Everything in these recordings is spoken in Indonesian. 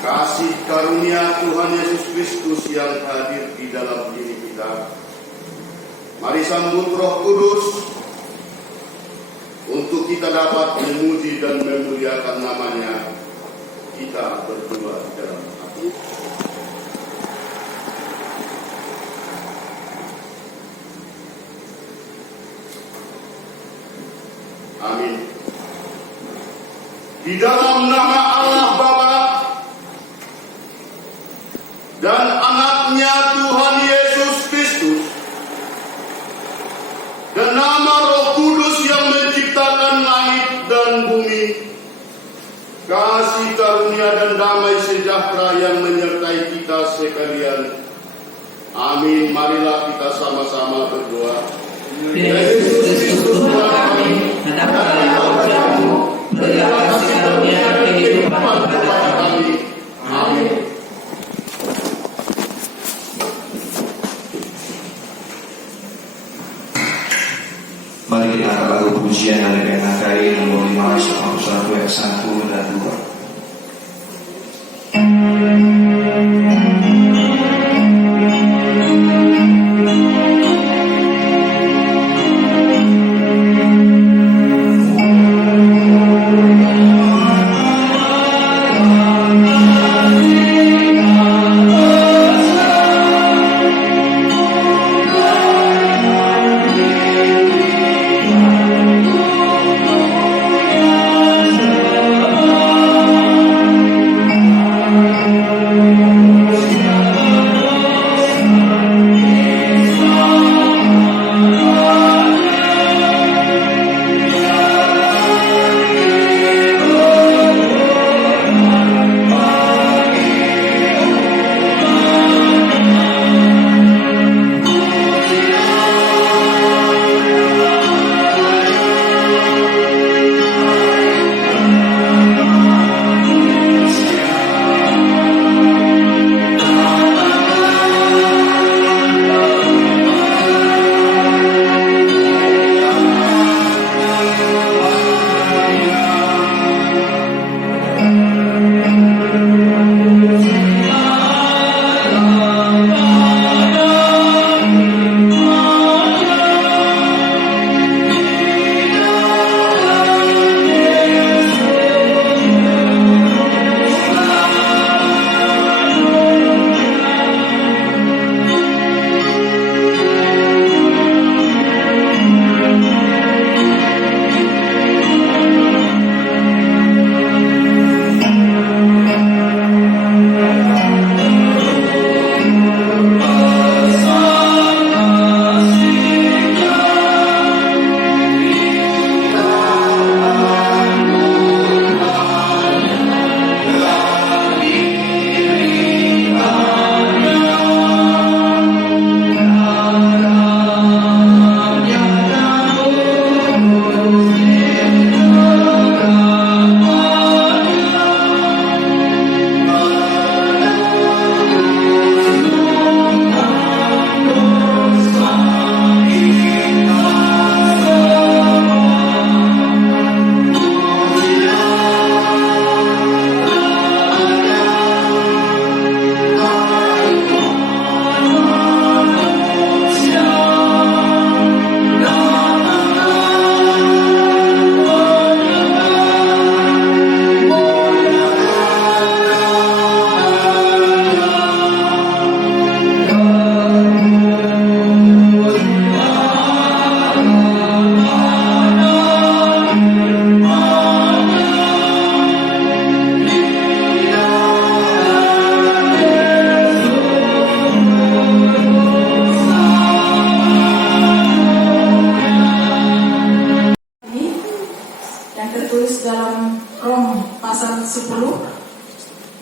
kasih karunia Tuhan Yesus Kristus yang hadir di dalam diri kita. Mari sambut Roh Kudus untuk kita dapat memuji dan memuliakan namanya. Kita berdua di dalam hati. Amin. Di dalam nama Allah Bapa dan anaknya Tuhan Yesus Kristus dan nama Roh Kudus yang menciptakan langit dan bumi, kasih karunia dan damai sejahtera yang menyertai kita sekalian. Amin. Marilah kita sama-sama berdoa. Yesus Kristus Tuhan kami, hendaklah wajah-Mu, berilah kasih karunia kehidupan kepada kami. Amin. Mari kita angkat lagu pujian dari PNKRI nomor 591 ayat 1 dan 2.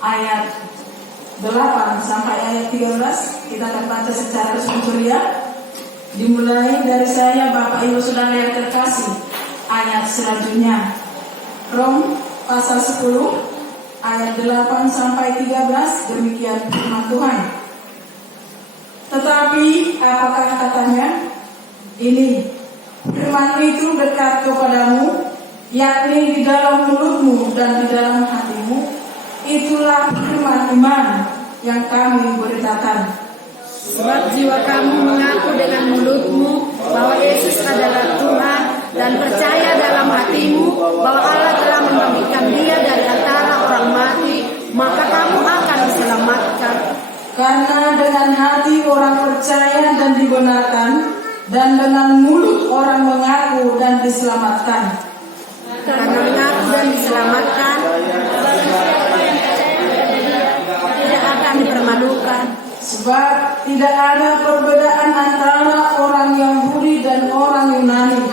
ayat 8 sampai ayat 13 kita akan baca secara sumbernya. Dimulai dari saya, Bapak Ibu Saudara yang terkasih. Ayat selanjutnya Rom pasal 10 ayat 8 sampai 13, demikian firman Tuhan. Tetapi apakah katanya? Ini firman itu dekat kepadamu, yakni di dalam mulutmu dan di dalam hatimu, Itulah firman iman yang kami beritakan. Sebab jiwa kamu mengaku dengan mulutmu bahwa Yesus adalah Tuhan dan percaya dalam hatimu bahwa Allah telah membangkitkan Dia dari antara orang mati, maka kamu akan diselamatkan. Karena dengan hati orang percaya dan dibenarkan, dan dengan mulut orang mengaku dan diselamatkan. Karena mengaku dan diselamatkan tidak akan dipermalukan. Sebab tidak ada perbedaan antara orang Yahudi dan orang Yunani,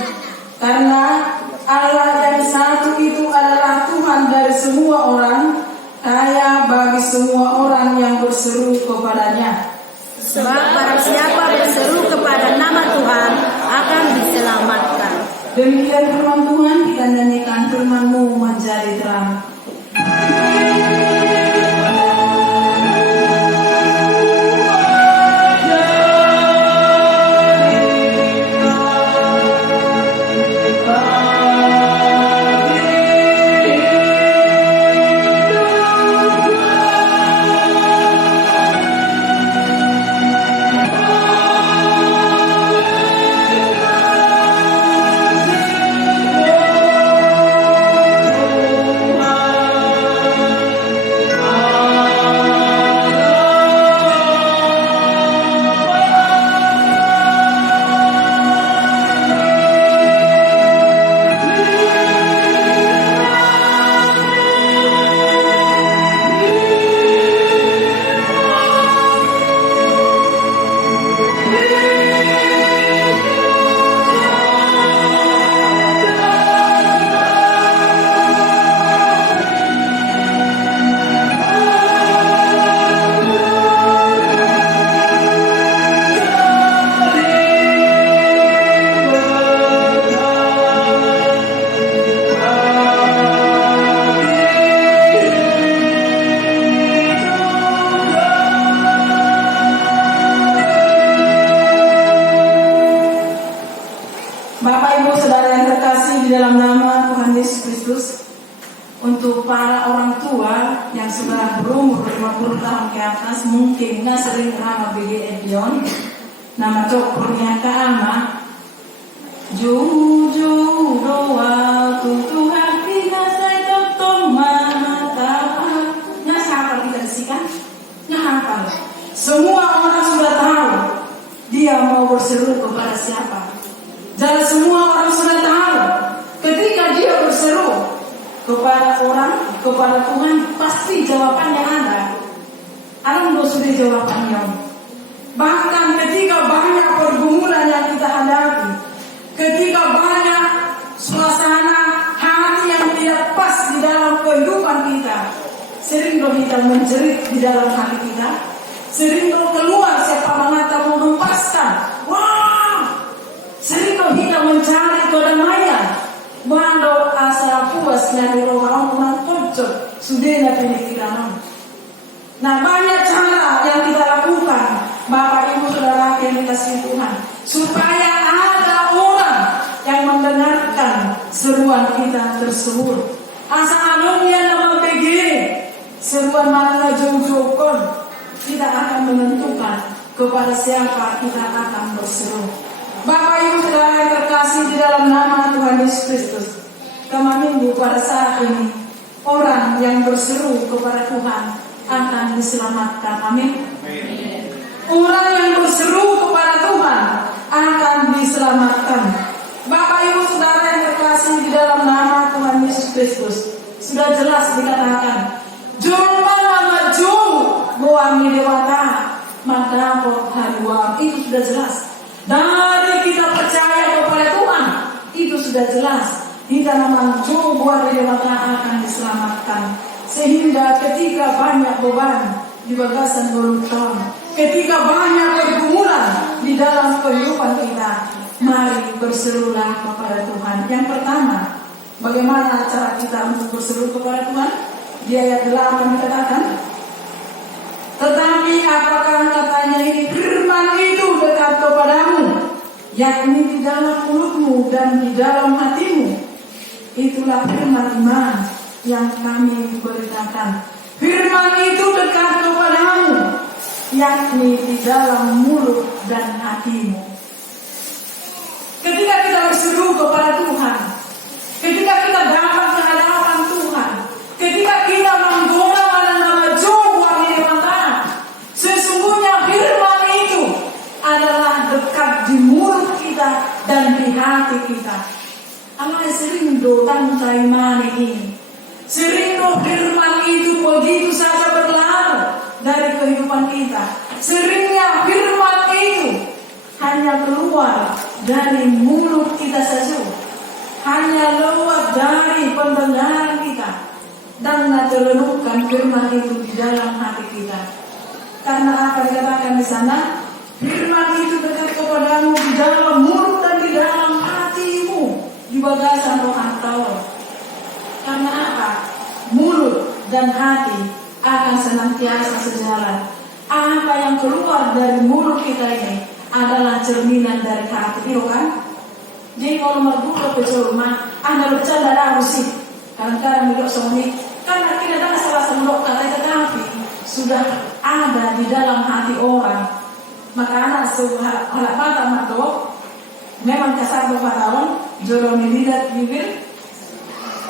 karena Allah yang satu itu adalah Tuhan dari semua orang, kaya bagi semua orang yang berseru kepadanya. Sebab barang siapa berseru kepada nama Tuhan akan diselamatkan. Demikian firman Tuhan, kita nyanyikan firman-Mu menjadi terang. Untuk para orang tua yang sudah berumur 50 tahun ke atas, mungkin nggak sering nama BG Edion, nama cok pernyataan ama jauh-jauh doa Tuhan kita saya totong mata nyasar kita disikan nyahapal. Semua orang sudah tahu dia mau berseru kepada siapa. Dan semua orang sudah tahu ketika dia berseru kepada orang, kepada Tuhan, pasti jawabannya ada. Ada sudah jawabannya. Bahkan ketika banyak pergumulan yang kita hadapi, ketika banyak suasana hati yang tidak pas di dalam kehidupan kita, sering kita menjerit di dalam hati kita, sering keluar siapa mengata mau hempaskan. Wah, sering kita mencari kedamaian. Mando asa puas nyari rohong menonton sudah pilih kita. Nah, banyak cara yang kita lakukan, Bapak Ibu Saudara yang dikasihi Tuhan, supaya ada orang yang mendengarkan seruan kita tersebut. Asa alumnya nama PG, seruan mana jauh-jauh kita akan menentukan kepada siapa kita akan berseru. Bapak Ibu Saudara yang terkasih di dalam nama Tuhan Yesus Kristus, kami minggu pada saat ini orang yang berseru kepada Tuhan akan diselamatkan. Amin. Orang yang berseru kepada Tuhan akan diselamatkan. Bapak Ibu Saudara yang terkasih di dalam nama Tuhan Yesus Kristus, sudah jelas dikatakan Jumlah maju buang di dewata madapot haruang, itu sudah jelas. Dari kita percaya kepada Tuhan, itu sudah jelas. Kita maju buang di dewata akan diselamatkan. Sehingga ketika banyak beban di bagasan berutang, ketika banyak pergumulan di dalam kehidupan kita, mari berserulah kepada Tuhan. Yang pertama, bagaimana cara kita untuk berseru kepada Tuhan? Di ayat 8 dikatakan, tetapi apakah katanya ini firman itu dekat kepadamu, yakni di dalam mulutmu dan di dalam hatimu. Itulah firman iman yang kami beritakan. Firman itu dekat kepadamu, yakni di dalam mulut dan hatimu. Ketika kita berseru kepada Tuhan, ketika kita datang ke hadapan Tuhan, ketika kita menggoda pada nama Jowa Nirmantana, sesungguhnya firman itu adalah dekat di mulut kita dan di hati kita. Amai sering doang taimane ini. Sering firman itu begitu saja berlalu dari kehidupan kita. Seringnya firman itu hanya keluar dari mulut kita saja, hanya lewat dari pendengaran kita, dan terlenukkan firman itu di dalam hati kita. Karena apa dikatakan di sana? Firman itu dekat kepadamu di dalam mulut dan di dalam hatimu, di bagasan rohan Taurat. Karena apa? Mulut dan hati akan senantiasa sejalan. Apa yang keluar dari mulut kita ini adalah cerminan dari hati, itu kan? Jadi kalau merduka ke rumah, anda bercanda dah sih. Kadang-kadang hidup suami, karena tidak ada salah sendok kata, tetapi sudah ada di dalam hati orang. Maka anak sebuah alat mata mato, memang kasar berpatahun, jorong lidat bibir.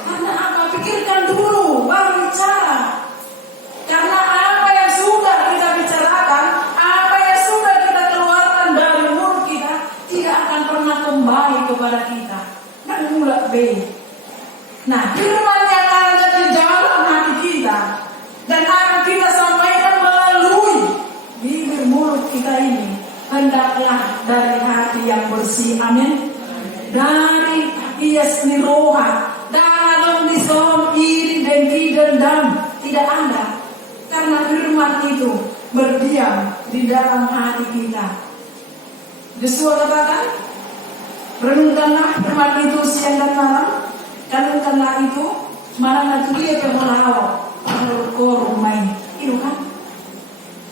Karena apa? Pikirkan dulu, baru bicara. Karena apa yang sudah kita bicarakan, apa yang sudah kita keluarkan dari mulut kita, tidak akan pernah kembali kepada kita. Dan mulai B. Nah, firman yang ada di dalam hati kita dan akan kita sampaikan melalui bibir mulut kita ini, hendaklah dari hati yang bersih. Amin. Dari ia sendiri roha, dalam disom iri dengki dendam tidak ada. Karena firman itu berdiam di dalam hati kita. Yesus katakan, renungkanlah firman itu siang dan malam. Renungkanlah itu, mana tu dia pemelawan, korum main, itu kan?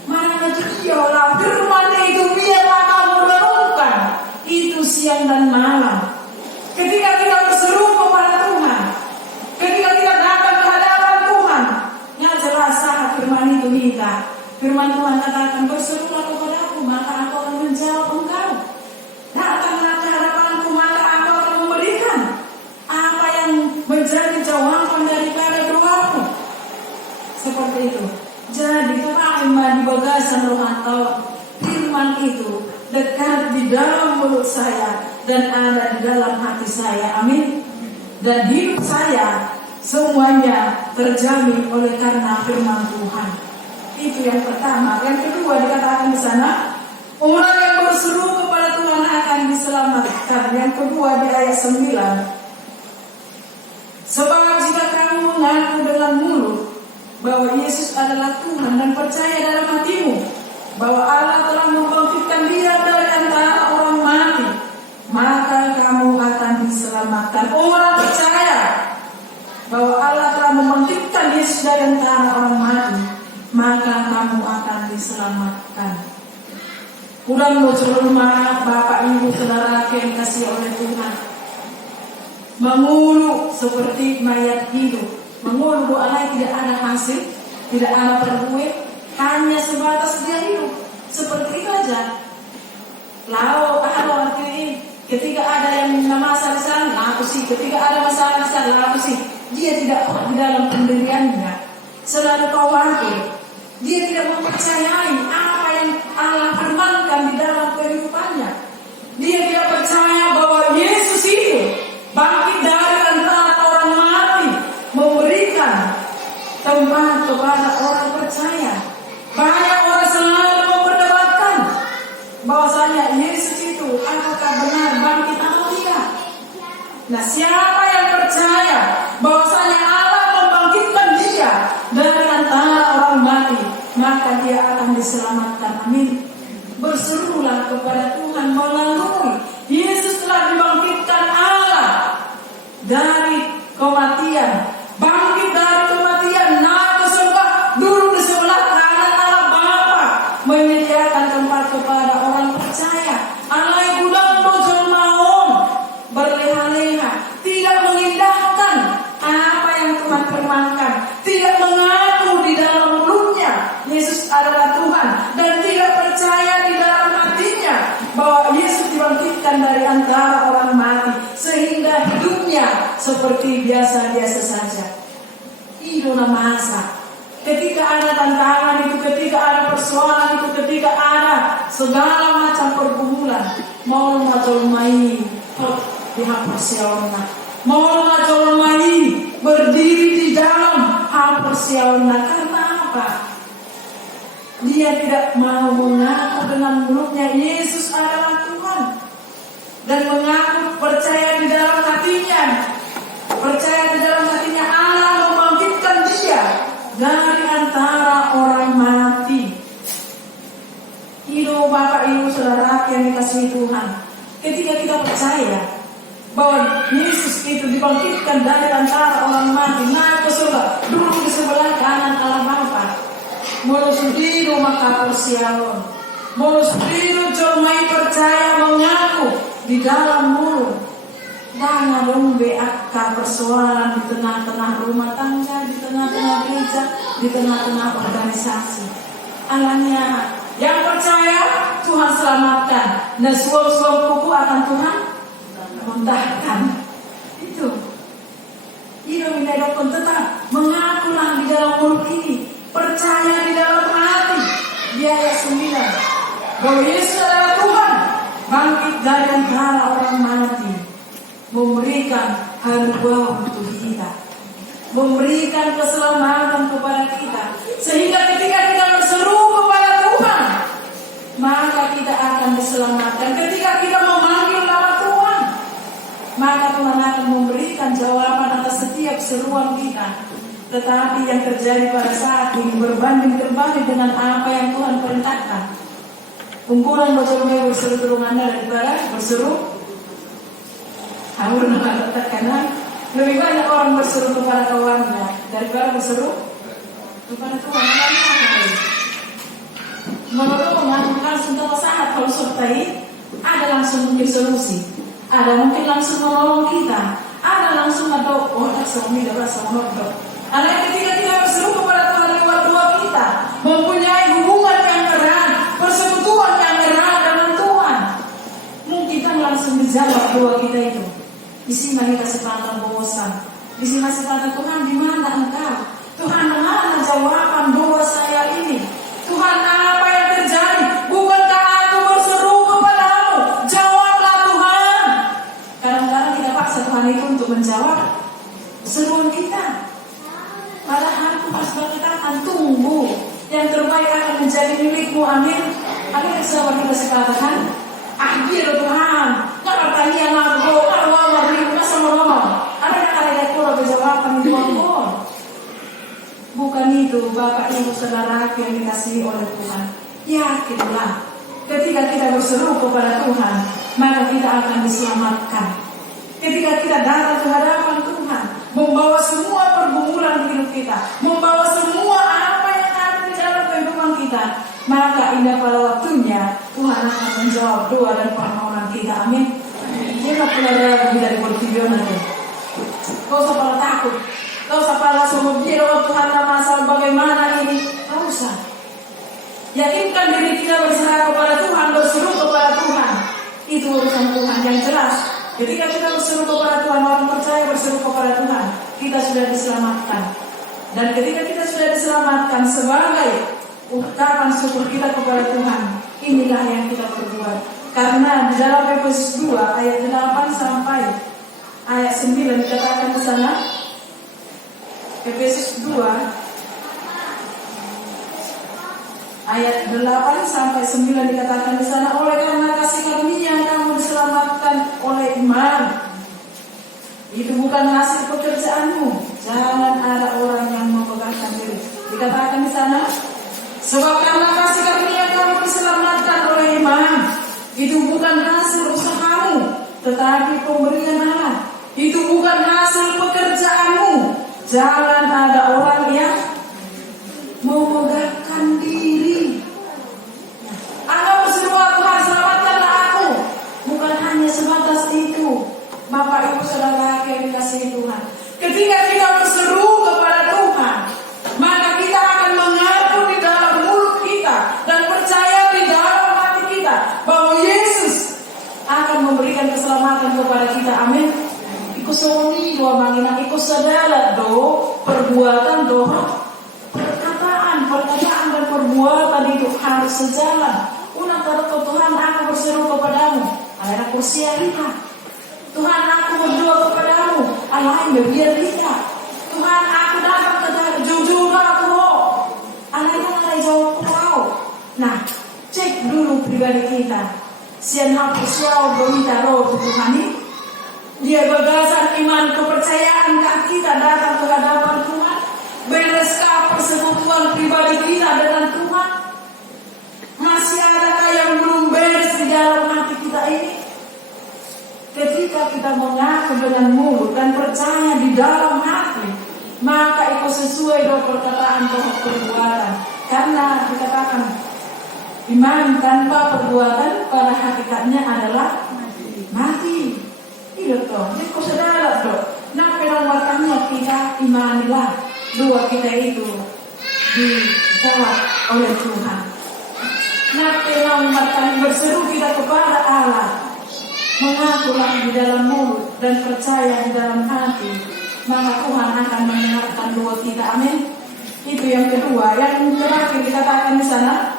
Mana tu dia lah firman itu biarlah kamu renungkan itu siang dan malam. Ketika kita berseru kepada Tuhan, ketika kita datang ke hadapan Tuhan, yang jelas sangat firman itu minta. Firman Tuhan katakan, berserulah kepadaku, maka aku akan menjawab engkau. Datanglah ke hadapanku, maka aku akan memberikan apa yang menjadi jawaban daripada doamu. Seperti itu. Jadi kemarin di bagasan rohan Taurat, firman itu dekat di dalam mulut saya dan ada di dalam hati saya. Amin. Dan hidup saya semuanya terjamin oleh karena firman Tuhan. Itu yang pertama. Yang kedua dikatakan di sana, orang yang berseru kepada Tuhan akan diselamatkan. Yang kedua di ayat 9. Sebab jika kamu mengaku dengan mulut bahwa Yesus adalah Tuhan dan percaya dalam hatimu bahwa Allah telah membangkitkan Dia dari antara orang mati, maka kamu akan diselamatkan. Orang percaya bahwa Allah telah membangkitkan Yesus dari antara orang mati, maka kamu akan diselamatkan. Kurang rumah Bapak Ibu Saudara yang kasih oleh Tuhan, mengulu seperti mayat hidup. Mengulu doa lain tidak ada hasil, tidak ada perbuat, hanya sebatas dia hidup. Seperti itu aja. Lalu arti ketika ada yang masalah di sana, lalu sih. Ketika ada masalah di sana, lalu sih. Dia tidak di dalam pendiriannya, selalu khawatir. Dia tidak mempercayai apa yang Allah firmankan di dalam kehidupannya. Dia tidak percaya bahwa Yesus itu bangkit dari antara orang mati, memberikan tempat kepada orang percaya. Banyak orang selalu memperdebatkan bahwasanya Yesus itu apakah benar bangkit atau tidak. Nah, siapa yang percaya bahwasanya Allah membangkitkan Dia dari antara orang mati, maka dia akan diselamatkan. Amin. Berserulah kepada Tuhan melalui Yesus telah dibangkitkan Allah dari kematian, bangkit dari kematian, naik ke surga, duduk di sebelah kanan Allah Bapa, menyediakan tempat kepada orang percaya. Alai gudang dojol maon, berleha-leha, tidak mengindahkan apa yang Tuhan firmankan, tidak mengaku di dalam seperti biasa-biasa saja. Itu masa. Ketika ada tantangan itu, ketika ada persoalan itu, ketika ada segala macam pergumulan, mau macam-macam pihak persiapan, mau macam-macam berdiri di dalam hal persiapan. Karena apa? Dia tidak mau mengaku dengan mulutnya Yesus adalah Tuhan dan mengaku percaya di dalam hatinya, percaya di dalam hatinya Allah membangkitkan dia dari antara orang mati. Itu Bapak Ibu Saudara yang dikasihi Tuhan, ketika kita percaya bahwa Yesus itu dibangkitkan dari antara orang mati, naik ke surga, duduk di sebelah kanan Allah Bapa, menuju maka persiapan, menuju jomai percaya mengaku di dalam mulut. Jangan dong BAK persoalan di tengah-tengah rumah tangga, di tengah-tengah gereja, di tengah-tengah organisasi. Alangnya yang percaya Tuhan selamatkan, dan suap-suap kuku akan Tuhan muntahkan. Itu menedokkan tetap mengakulah di dalam mulut ini, percaya di dalam hati. Di ayat 9 bahwa Yesus adalah Tuhan, bangkit dari antara orang mati, memberikan hanugerah untuk kita, memberikan keselamatan kepada kita, sehingga ketika kita berseru kepada Tuhan, maka kita akan diselamatkan. Ketika kita memanggil nama Tuhan, maka Tuhan akan memberikan jawaban atas setiap seruan kita. Tetapi yang terjadi pada saat ini berbanding terbalik dengan apa yang Tuhan perintahkan. Kumpulan bocor-bocor berseru turunannya daripada berseru haur nama tekanan. Lebih banyak orang berseru kepada kawannya daripada berseru kepada Tuhan. Menurut langsung tahu saat kalau sertai ada langsung mungkin solusi, ada mungkin langsung menolong kita, ada langsung ada tak suami dapat sama dok. Karena ketika kita berseru kepada Tuhan lewat doa kita, mempunyai hubungan yang erat, persekutuan yang erat dengan Tuhan, mungkin kan langsung dijawab doa kita itu. Di sini kita sepatah bosan, di sini sepatah Tuhan di mana Engkau? Tuhan mana jawaban doa saya ini? Tuhan apa yang terjadi? Bukankah aku berseru kepadamu? Jawablah Tuhan. Kadang-kadang kita paksa Tuhan itu untuk menjawab seruan kita. Padahal Tuhan berkata tunggu, yang terbaik akan menjadi milikmu. Amin. Amin. Sahabat kita sekatakan, akhir Tuhan. Kalau pertanyaan aku, kalau mau beri sama ngomong, ada yang ada kurang berjawaban di bawah. Bukan itu Bapak Ibu Saudara yang dikasihi oleh Tuhan. Yakinlah, ketika kita berseru kepada Tuhan, maka kita akan diselamatkan. Ketika kita datang ke hadapan Tuhan, membawa semua pergumulan hidup kita, membawa semua apa yang ada di dalam kehidupan kita, maka indah pada waktunya Tuhan akan menjawab doa dan permohonan kita. Amin. Jangan pernah ragu dari bertujuan aja. Kau usah pada takut, kau usah pada langsung berbicara Tuhan masalah bagaimana ini. Kau usah. Yakinkan diri kita berserah kepada Tuhan, berseru kepada Tuhan. Itu urusan Tuhan yang jelas. Ketika kita berseru kepada Tuhan, orang percaya berseru kepada Tuhan, kita sudah diselamatkan. Dan ketika kita sudah diselamatkan sebagai ungkapan syukur kita kepada Tuhan, inilah yang kita perbuat. Karena di dalam Efesus 2 ayat 8 sampai ayat 9 dikatakan di sana, Efesus 2 ayat 8 sampai 9 dikatakan di sana, oleh karena kasih karunia kamu diselamatkan oleh iman. Itu bukan hasil pekerjaanmu, jangan ada orang yang membanggakan diri. Dikatakan di sana, sebab karena kasih karunia kamu diselamatkan oleh iman. Itu bukan hasil usahamu, tetapi pemberian Allah. Itu bukan hasil pekerjaanmu. Jangan ada orang yang memegahkan diri. Anda berseru Tuhan selamatkanlah aku. Bukan hanya sebatas itu. Bapak Ibu Saudara yang dikasihi Tuhan, ketika kita berseru kepada Tuhan, maka kita akan mengaku di dalam mulut kita dan percaya di dalam hati kita bahwa Yesus akan memberikan keselamatan kepada kita. Amin. Ikusoni dua perbuatan doa, perkataan dan perbuatan itu harus sejalan. Una kata Tuhan, aku berseru kepadamu, akhirnya kursiahiha. Tuhan, aku berdoa kepadamu, alain berbiarika. Tuhan, aku datang ke jujur aku, alain jawab kau. Nah, cek dulu pribadi kita. Sian hapus siau berita roh Tuhan ini. Dia berdasar iman kepercayaan kita datang ke hadapan Tuhan. Beneskah persekutuan pribadi kita dengan Tuhan? Masih adakah yang belum beres di dalam hati kita ini? Ketika kita mengaku dengan mulut dan percaya di dalam hati, maka itu sesuai dengan perkataan bahwa perbuatan. Karena dikatakan iman tanpa perbuatan pada hakikatnya adalah mati. Iya toh, jadi kau sadar toh. Nah, perawatan kita imanilah dua kita itu dijawab oleh Tuhan. Nah, perawatan berseru kita kepada Allah, mengakulah di dalam mulut dan percaya di dalam hati, maka Tuhan akan mendengarkan doa kita. Amin. Itu yang kedua. Yang terakhir dikatakan di sana,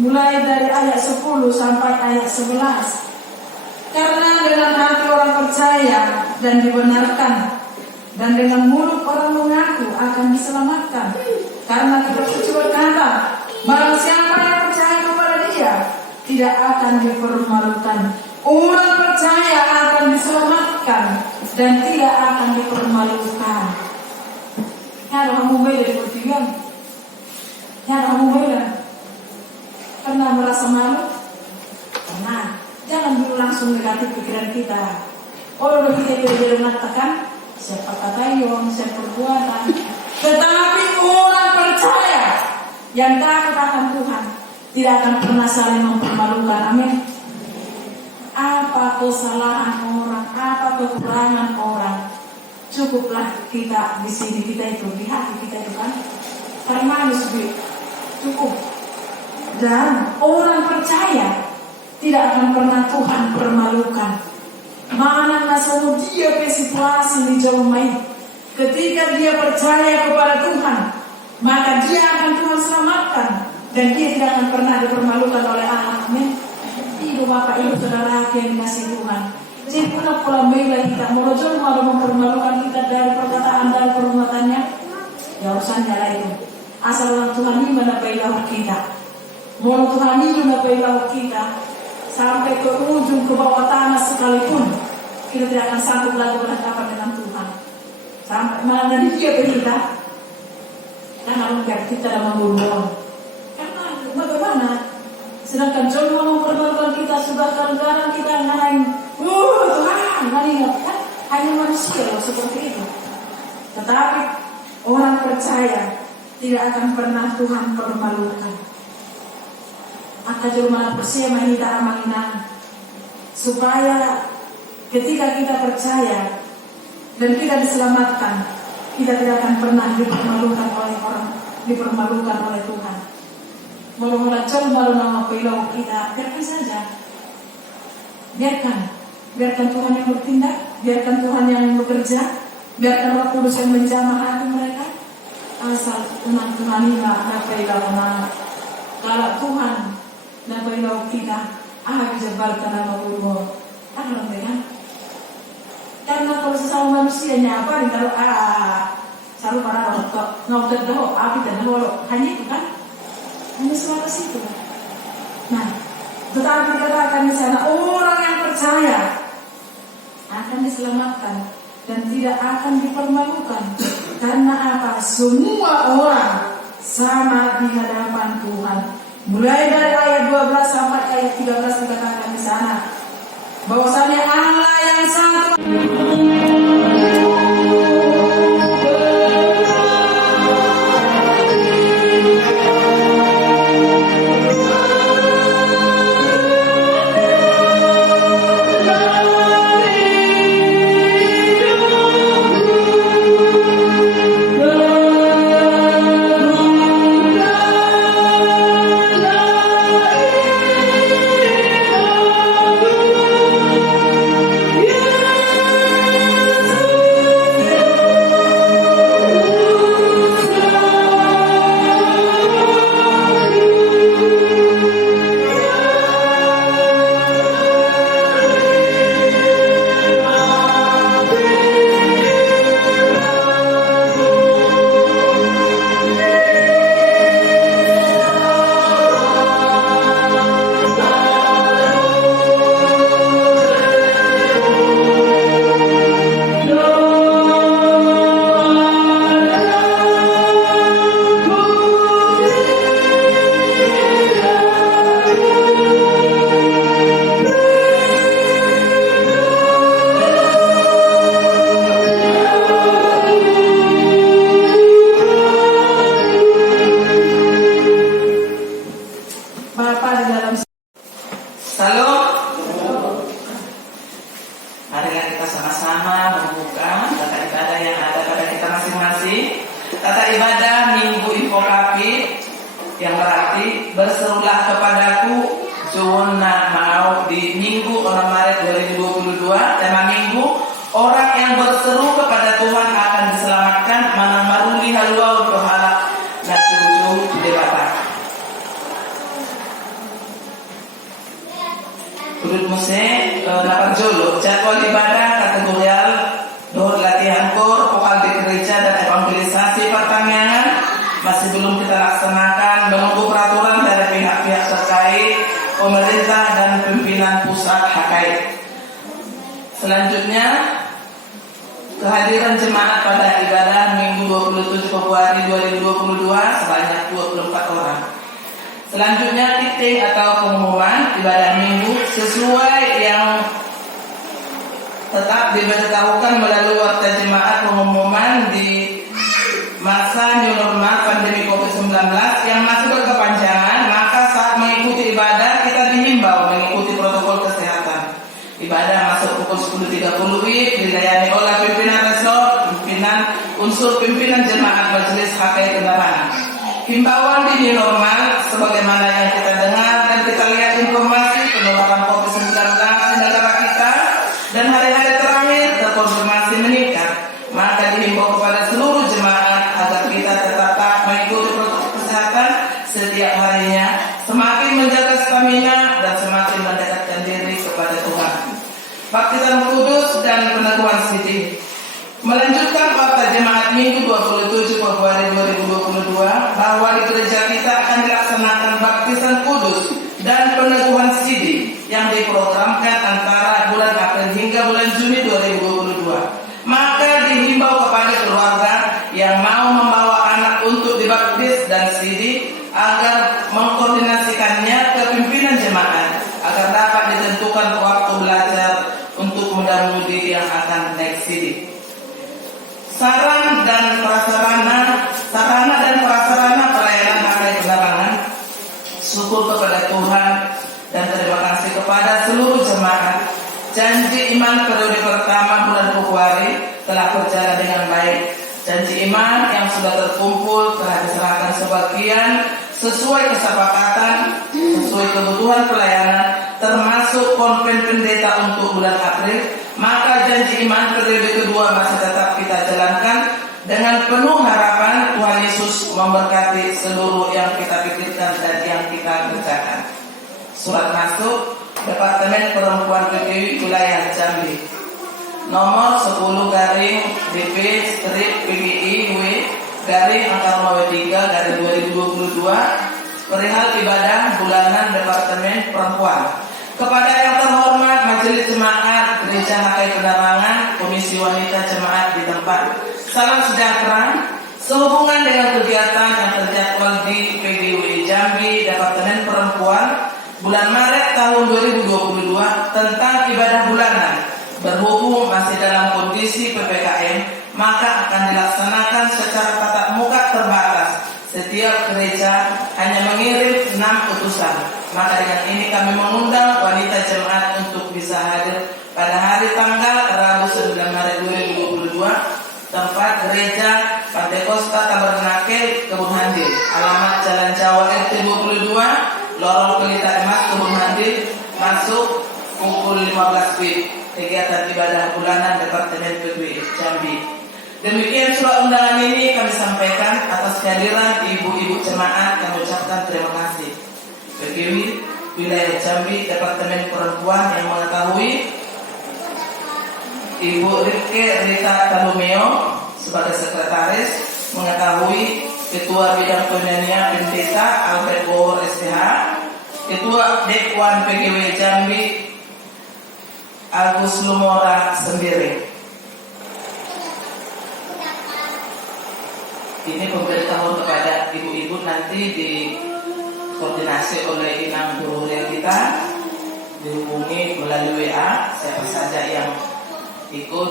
mulai dari ayat 10 sampai ayat 11. Karena dengan hati orang percaya dan dibenarkan, dan dengan mulut orang mengaku akan diselamatkan. Karena kita suci berkata, barang siapa yang percaya kepada Dia tidak akan dipermalukan. Orang percaya akan diselamatkan dan tidak akan dipermalukan. Ada kamu beda di pertigaan. Ada kamu beda. Pernah merasa malu? Nah, jangan dulu langsung negatif pikiran kita. Orang kita jadi mengatakan siapa kata yang siapa perbuatan. Tetapi orang percaya yang takut akan Tuhan tidak akan pernah saling mempermalukan. Amin. Apa kesalahan orang, apa kekurangan orang, cukuplah kita di sini, kita itu di hati kita itu kan termanis, cukup. Dan orang percaya tidak akan pernah Tuhan permalukan. Mana nasamu dia ke situasi di jauh main. Ketika dia percaya kepada Tuhan, maka dia akan Tuhan selamatkan dan dia tidak akan pernah dipermalukan oleh Allah. Amin. Ibu bapak ibu saudara yang dikasih Tuhan, jadi pernah pola bela kita merojol malu mempermalukan kita dari perkataan dari perbuatannya. Ya urusannya lah itu. Asal orang Tuhan ini menapai lauk kita, mau Tuhan ini menapai lauk kita sampai ke ujung ke bawah tanah sekalipun, kita tidak akan sanggup lagi berhadapan dengan Tuhan. Sampai mana dari dia ke kita, karena enggak kita dalam membunuh. Karena bagaimana? Sedangkan John mau mempermalukan kita sudah kadang-kadang kita ngalahin, Tuhan, nggak ingat kan? Hanya manusia loh seperti itu. Tetapi orang percaya tidak akan pernah Tuhan permalukan. Maka cuma percaya kita amanah supaya ketika kita percaya dan kita diselamatkan, kita tidak akan pernah dipermalukan oleh orang, dipermalukan oleh Tuhan. Mula-mula malu nama pilau kita, biarkan saja. Biarkan Tuhan yang bertindak, biarkan Tuhan yang bekerja, biarkan Roh Kudus yang menjamah hati mereka. Asal Tuhan ini nak pilau mana. Kalau Tuhan nak pilau kita, bisa balik nama Guru. Kan karena kalau sesama manusianya apa ditaruh selalu para dokter ngautet dah api dan bolok hanya itu kan. Hanya sebatas itu. Nah, tetapi dikatakan di sana orang yang percaya akan diselamatkan dan tidak akan dipermalukan. Karena apa? Semua orang sama di hadapan Tuhan. Mulai dari ayat 12 sampai ayat 13 dikatakan di sana bahwasanya Allah yang satu. yang berarti berserulah kepadaku Jona mau di Minggu 6 Maret 2022. Tema Minggu, orang yang berseru kepada Tuhan akan diselamatkan. Mana maruli haluau berhala na tujuh debata. Urut muse dapat jolo jadwal ibadah kategorial dohor latihan kor vokal di gereja dan evangelisasi pertanian masih belum kita laksanakan, menunggu peraturan dari pihak-pihak terkait, pemerintah dan pimpinan pusat HKI. Selanjutnya, kehadiran jemaat pada ibadah Minggu 27 Februari 2022 sebanyak 24 orang. Selanjutnya, titik atau pengumuman ibadah Minggu sesuai yang tetap diberitahukan melalui warta jemaat pengumuman di masa new normal pandemi COVID-19 yang masih berkepanjangan, maka saat mengikuti ibadah kita dihimbau mengikuti protokol kesehatan. Ibadah masuk pukul 10.30 WIB, dilayani oleh pimpinan resort, unsur pimpinan jemaat majelis HKI Kendaraan. Himbauan di new normal sebagaimana yang kita dengar dan kita lihat informasi penularan COVID-19 di negara kita dan hari-hari terakhir terkonfirmasi meningkat, maka dihimbau kepada seluruh jemaat agar kita tetap mengikuti protokol kesehatan setiap harinya, semakin menjaga stamina dan semakin mendekatkan diri kepada Tuhan. Baptisan kudus dan peneguhan siti. Melanjutkan waktu jemaat Minggu 27 Februari 2022 bahwa di gereja kita akan dilaksanakan baptisan kudus dan peneguhan sidi yang diprogramkan antara bulan April hingga bulan Juni 2022. Maka dihimbau kepada keluarga yang mau membawa anak untuk dibaptis dan sidi agar mengkoordinasikannya ke pimpinan jemaat agar dapat ditentukan waktu belajar untuk muda-mudi yang akan naik sidi. Sarana dan prasarana pelayanan HKI Kendaraan. Syukur kepada Tuhan dan terima kasih kepada seluruh jemaat. Janji iman periode pertama bulan Februari telah berjalan dengan baik. Janji iman yang sudah terkumpul telah diserahkan sebagian sesuai kesepakatan, sesuai kebutuhan pelayanan, termasuk konven pendeta untuk bulan April. Maka janji iman periode kedua masih tetap kita jalankan dengan penuh harapan Tuhan Yesus memberkati seluruh yang kita pikirkan dan yang kita kerjakan. Surat masuk Departemen Perempuan PPI Wilayah Jambi nomor 10-PPI-W-3-2022 perihal ibadah bulanan Departemen Perempuan. Kepada yang terhormat Majelis Jemaat Gereja HKI Kendaraan, Komisi Wanita Jemaat di tempat, salam sejahtera. Sehubungan dengan kegiatan yang terjadwal di PGW Jambi Departemen Perempuan bulan Maret tahun 2022 tentang ibadah bulanan, berhubung masih dalam kondisi PPKM, maka akan dilaksanakan secara tatap muka terbatas. Setiap gereja hanya mengirim 6 utusan. Maka dengan ini kami mengundang wanita jemaat untuk bisa hadir pada hari tanggal Rabu 9 Maret 2022 tempat gereja Pantai Kosta Tabernakel Kebun Handil, alamat Jalan Jawa RT 22 Lorong Pelita Emas Kebun Handil, masuk pukul 15 WIB. Kegiatan ibadah bulanan Departemen PPI Jambi. Demikian surat undangan ini kami sampaikan atas kehadiran ibu-ibu jemaat. Kami ucapkan terima kasih. PPI Wilayah Jambi Departemen Perempuan yang mengetahui Ibu Rita Talumeo sebagai sekretaris, mengetahui Ketua Bidang Penyanyian Pendeta Albert Bowor SPH, Ketua Dekwan PGW Jambi Agus Lumora sendiri. Ini pemberitahuan kepada ibu-ibu nanti dikoordinasi oleh inang guru yang kita, dihubungi melalui WA siapa saja yang ikut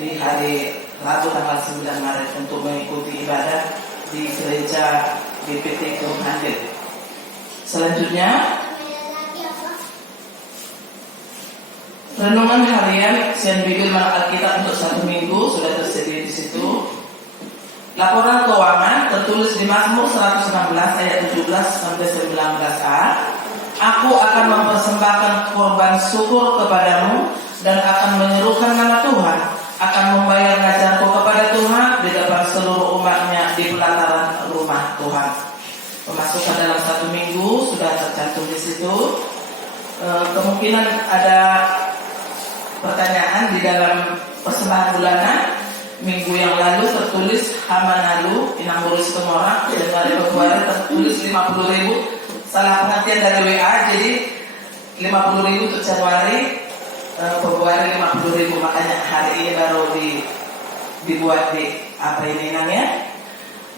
di hari Rabu tanggal 9 Maret untuk mengikuti ibadah di gereja GPT Kebun Handil. Selanjutnya renungan harian Sian Bibil Malam Alkitab untuk 1 minggu sudah tersedia di situ. Laporan keuangan tertulis di Mazmur 116 ayat 17 sampai 19a. Aku akan mempersembahkan korban syukur kepadamu dan akan menyerukan nama Tuhan, akan membayar najarku kepada Tuhan di depan seluruh umatnya di pelataran rumah Tuhan. Pemasukan dalam 1 minggu sudah tercantum di situ. Kemungkinan ada pertanyaan di dalam persembahan bulanan. Minggu yang lalu tertulis Hamanalu Inang Burus Temora, Januari Februari tertulis 50.000. Salah pengertian dari WA, jadi 50.000 untuk Januari, Februari 50.000. Makanya hari ini baru dibuat di apa ini namanya,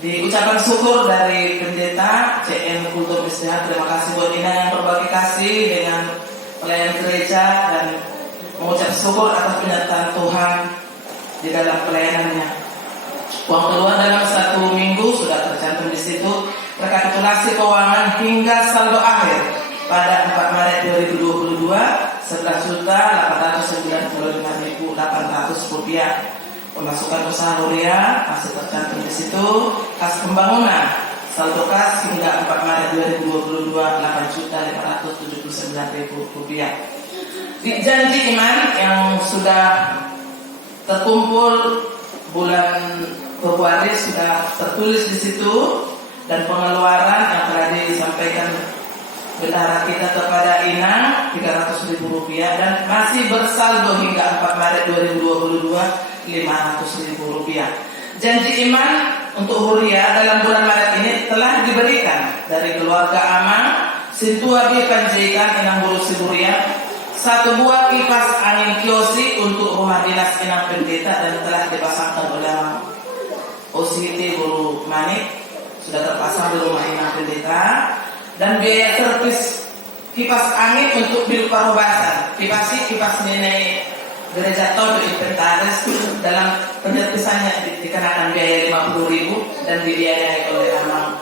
di ucapan syukur dari pendeta CM Kultur Istihad. Terima kasih buat Ina yang berbagi kasih dengan pelayan gereja dan mengucap syukur atas penyertaan Tuhan di dalam pelayanannya. Uang keluar dalam 1 minggu sudah tercantum di situ. Rekapitulasi keuangan hingga saldo akhir pada 4 Maret 2022 11.895.800 rupiah. Pemasukan usaha Huria masih tercantum di situ. Kas pembangunan saldo kas hingga 4 Maret 2022 8.579.000 rupiah. Di janji iman yang sudah terkumpul bulan Februari sudah tertulis di situ, dan pengeluaran yang telah disampaikan bendahara kita kepada Inang 300.000 rupiah dan masih bersaldo hingga 4 Maret 2022 500.000 rupiah. Janji iman untuk Huria dalam bulan Maret ini telah diberikan dari keluarga Amang, Sintuabi Panjaikan Inang Burus Huria, 1 buah kipas angin kiosi untuk rumah dinas Inang Pendeta dan telah dipasangkan oleh OCT Bulu Manik, sudah terpasang di rumah Inang Pendeta. Dan biaya servis kipas angin untuk bilik parobasan, kipas nenek gereja Todo Inventaris dalam penyerpisannya dikenakan biaya 50.000 dan dibiayai oleh Amang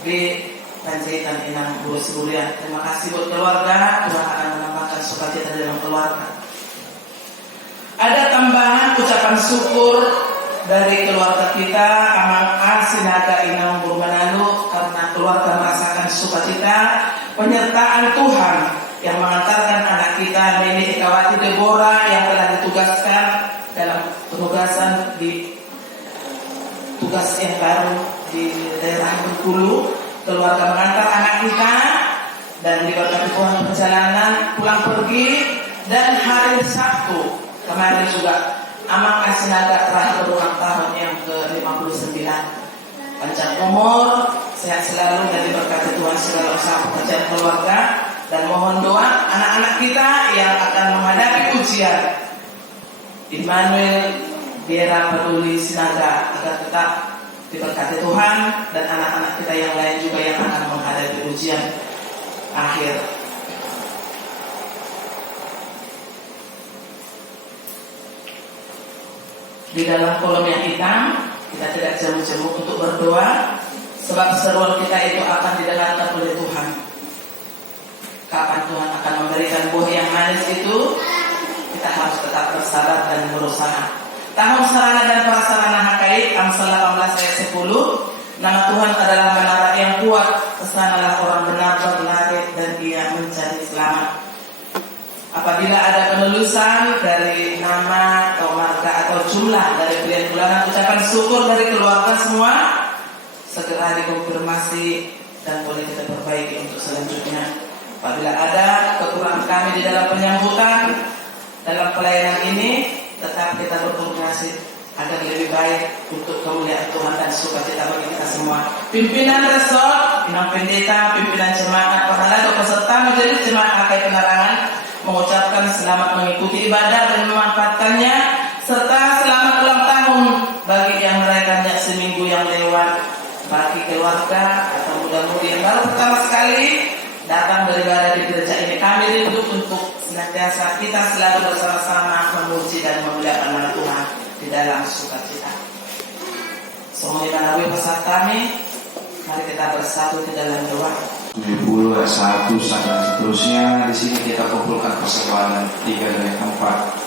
di Panjaitan Inang Burus Huria. Terima kasih buat keluarga, Tuhan akan menambahkan sukacita dalam keluarga. Ada tambahan ucapan syukur dari keluarga kita Amang A Sinaga Inang Burmanalu karena keluarga merasakan sukacita penyertaan Tuhan yang mengantarkan anak kita Neni Ekawati Deborah yang telah ditugaskan dalam penugasan di tugas yang baru di daerah Bengkulu. Keluarga mengantar anak kita dan diberkati Tuhan perjalanan pulang pergi. Dan hari Sabtu kemarin juga Amang Asinaga telah berulang tahun yang ke-59. Panjang umur, sehat selalu dan diberkati Tuhan segala usaha pekerjaan keluarga. Dan mohon doa anak-anak kita yang akan menghadapi ujian, Immanuel Biera Peduli Sinaga, agar tetap diberkati Tuhan, dan anak-anak kita yang lain juga yang akan menghadapi ujian akhir. Di dalam kolom yang hitam kita tidak jemu-jemu untuk berdoa, sebab seruan kita itu akan didengarkan oleh Tuhan. Kapan Tuhan akan memberikan buah yang manis itu, kita harus tetap bersabar dan berusaha. Tahun sarana dan prasarana Hakai, Amsal 18 ayat 10. Nama Tuhan adalah menara yang kuat, kesanalah orang benar berlari dan ia mencari selamat. Apabila ada penulisan dari nama atau marga atau jumlah dari pilihan bulanan ucapan syukur dari keluarga semua, segera dikonfirmasi dan boleh kita perbaiki untuk selanjutnya. Apabila ada kekurangan kami di dalam penyambutan dalam pelayanan ini, tetap kita berkoordinasi agar lebih baik untuk kemuliaan Tuhan dan sukacita bagi kita semua. Pimpinan resort, Inang Pendeta, pimpinan jemaat, peserta peserta majelis jemaat Hakai Penerangan mengucapkan selamat mengikuti ibadah dan memanfaatkannya, serta selamat ulang tahun bagi yang merayakannya seminggu yang lewat. Bagi keluarga atau muda-mudi yang baru pertama sekali datang beribadah di gereja ini, kami rindu untuk senantiasa kita selalu bersama-sama memuji dan memuliakan nama Tuhan di dalam sukacita. Semua melalui pesan kami, mari kita bersatu di dalam doa. 70 ayat 1 sampai seterusnya. Di sini kita kumpulkan persembahan 3 dan 4.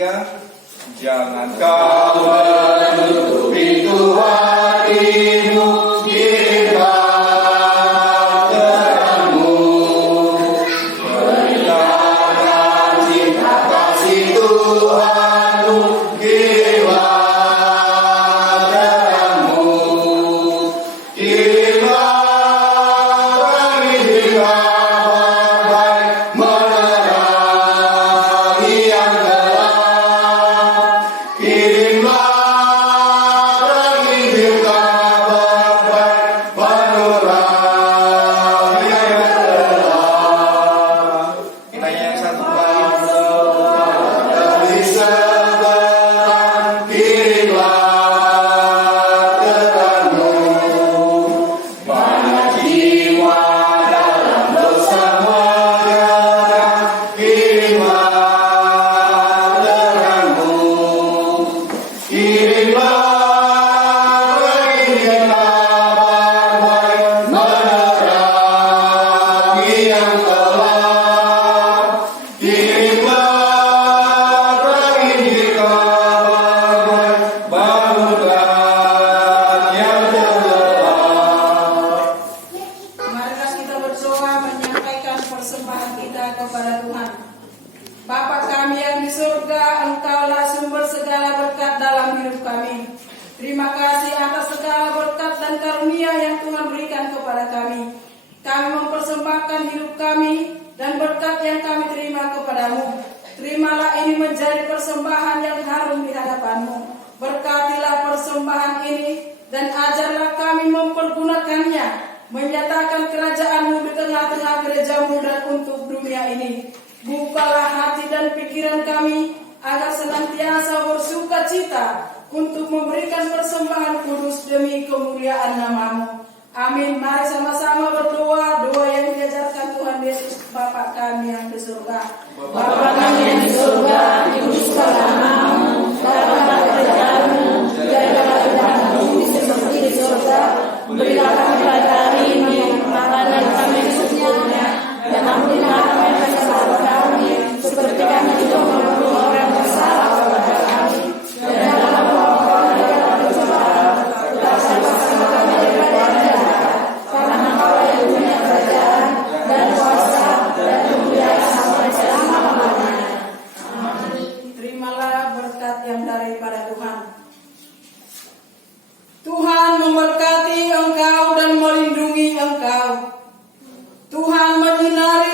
ketiga, jangan kau menutup pintu hatimu, kirimlah terangmu, beritakan cinta kasih Tuhanmu, kirimlah terangmu, kirimlah Injil kabar baik menerangi yang gelap, kirimlah Injil kabar baik menerangi yang gelap. Kita yang satu kali dari seberang, kirimlah terangmu. Banyak jiwa dalam dosa menyerah, kirimlah terangmu, kirimlah Injil kabar baik menerangi yang gelap, kirimlah Injil kabar baik bangunkan yang tergelap. Marilah kita berdoa menyampaikan persembahan kita kepada Tuhan. Bapa kami yang di surga, Engkaulah sumber segala berkat dalam hidup kami. Terima kasih atas segala berkat dan karunia yang Tuhan berikan kepada kami. Kami mempersembahkan hidup kami dan berkat yang kami terima kepadamu. Terimalah ini menjadi persembahan yang harum di hadapan-Mu. Berkatilah persembahan ini dan ajarlah kami mempergunakannya, menyatakan kerajaan-Mu di tengah-tengah gereja-Mu dan untuk dunia ini. Bukalah hati dan pikiran kami agar senantiasa bersuka cita untuk memberikan persembahan kudus demi kemuliaan nama-Mu. Amin. Mari sama-sama berdoa doa yang diajarkan Tuhan Yesus Bapa kami yang di surga. Bapa kami yang di surga, dikuduskanlah namamu, datanglah kerajaan-Mu, jadilah kehendakmu seperti di surga. Berilah kami pada hari ini makanan kami secukupnya, dan ampunilah kami kesalahan kami, seperti kami juga mengampuni orang yang bersalah kepada kami. Dan janganlah membawa kami ke dalam pencobaan, tetapi lepaskanlah kami daripada yang jahat. Karena Engkau yang punya kerajaan dan kuasa dan kemuliaan sampai selama-lamanya. Terimalah berkat yang daripada Tuhan. Tuhan memberkati engkau dan melindungi engkau. Tuhan menyinari